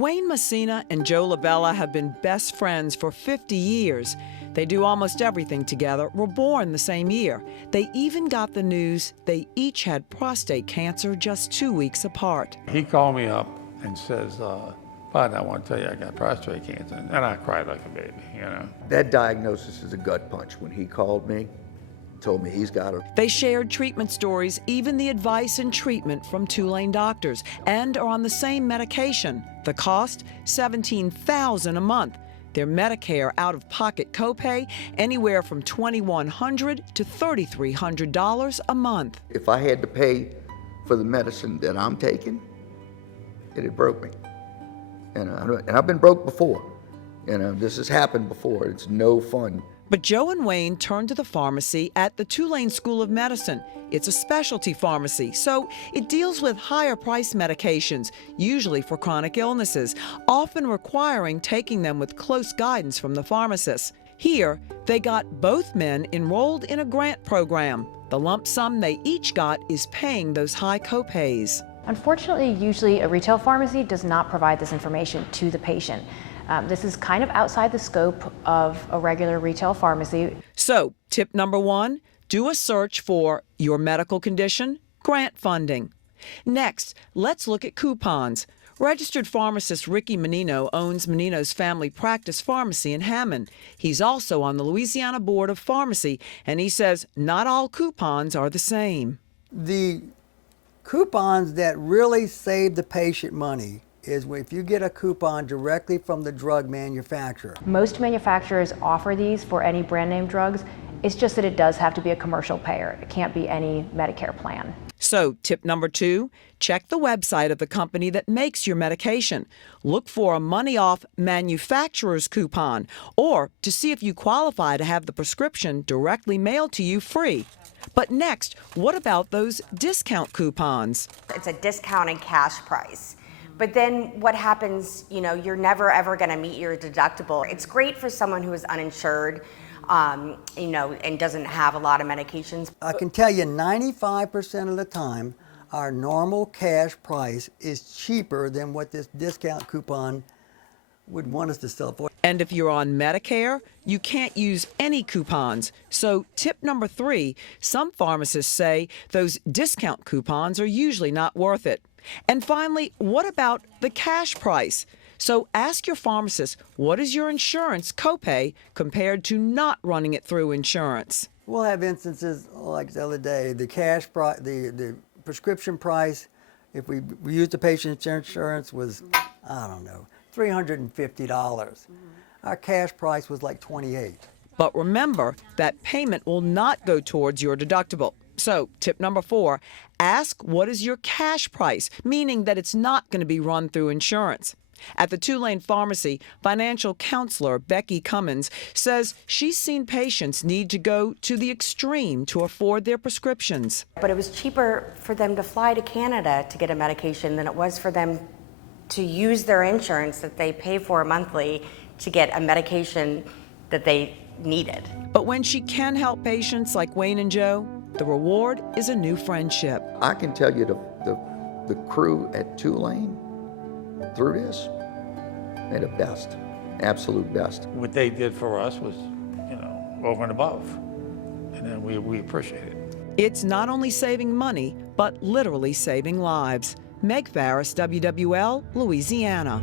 Wayne Messina and Joe Labella have been best friends for 50 years. They do almost everything together, were born the same year. They even got the news they each had prostate cancer just 2 weeks apart. He called me up and says, Bud, I want to tell you I got prostate cancer. And I cried like a baby, you know. That diagnosis is a gut punch. When he called me, told me he's got it. They shared treatment stories, even the advice and treatment from Tulane doctors, and are on the same medication. The cost, $17,000 a month. Their Medicare out-of-pocket copay, anywhere from $2,100 to $3,300 a month. If I had to pay for the medicine that I'm taking, it had broke me. And I've been broke before. You know, this has happened before. It's no fun. But Joe and Wayne turned to the pharmacy at the Tulane School of Medicine. It's a specialty pharmacy, so it deals with higher-priced medications, usually for chronic illnesses, often requiring taking them with close guidance from the pharmacist. Here, they got both men enrolled in a grant program. The lump sum they each got is paying those high copays. Unfortunately, usually a retail pharmacy does not provide this information to the patient. This is kind of outside the scope of a regular retail pharmacy. So, tip number 1, do a search for your medical condition, grant funding. Next, let's look at coupons. Registered pharmacist Ricky Menino owns Menino's Family Practice Pharmacy in Hammond. He's also on the Louisiana Board of Pharmacy, and he says not all coupons are the same. The coupons that really save the patient money is if you get a coupon directly from the drug manufacturer. Most manufacturers offer these for any brand name drugs. It's just that it does have to be a commercial payer. It can't be any Medicare plan. So, tip number 2, check the website of the company that makes your medication. Look for a money-off manufacturer's coupon, or to see if you qualify to have the prescription directly mailed to you free. But next, what about those discount coupons? It's a discounted cash price. But then what happens, you know, you're never ever going to meet your deductible. It's great for someone who is uninsured, you know, and doesn't have a lot of medications. I can tell you 95% of the time, our normal cash price is cheaper than what this discount coupon would want us to sell for. And if you're on Medicare, you can't use any coupons. So tip number 3, some pharmacists say those discount coupons are usually not worth it. And finally, what about the cash price? So ask your pharmacist, what is your insurance copay compared to not running it through insurance? We'll have instances like the other day, the cash price, the prescription price, if we used the patient's insurance was, I don't know, $350. Our cash price was like $28. But remember, that payment will not go towards your deductible. So, tip number 4, ask what is your cash price, meaning that it's not going to be run through insurance. At the Tulane Pharmacy, financial counselor Becky Cummins says she's seen patients need to go to the extreme to afford their prescriptions. But it was cheaper for them to fly to Canada to get a medication than it was for them to use their insurance that they pay for monthly to get a medication that they needed. But when she can help patients like Wayne and Joe, the reward is a new friendship. I can tell you the crew at Tulane, through this, they're the best, absolute best. What they did for us was, you know, over and above. And then we appreciate it. It's not only saving money, but literally saving lives. Meg Farris, WWL, Louisiana.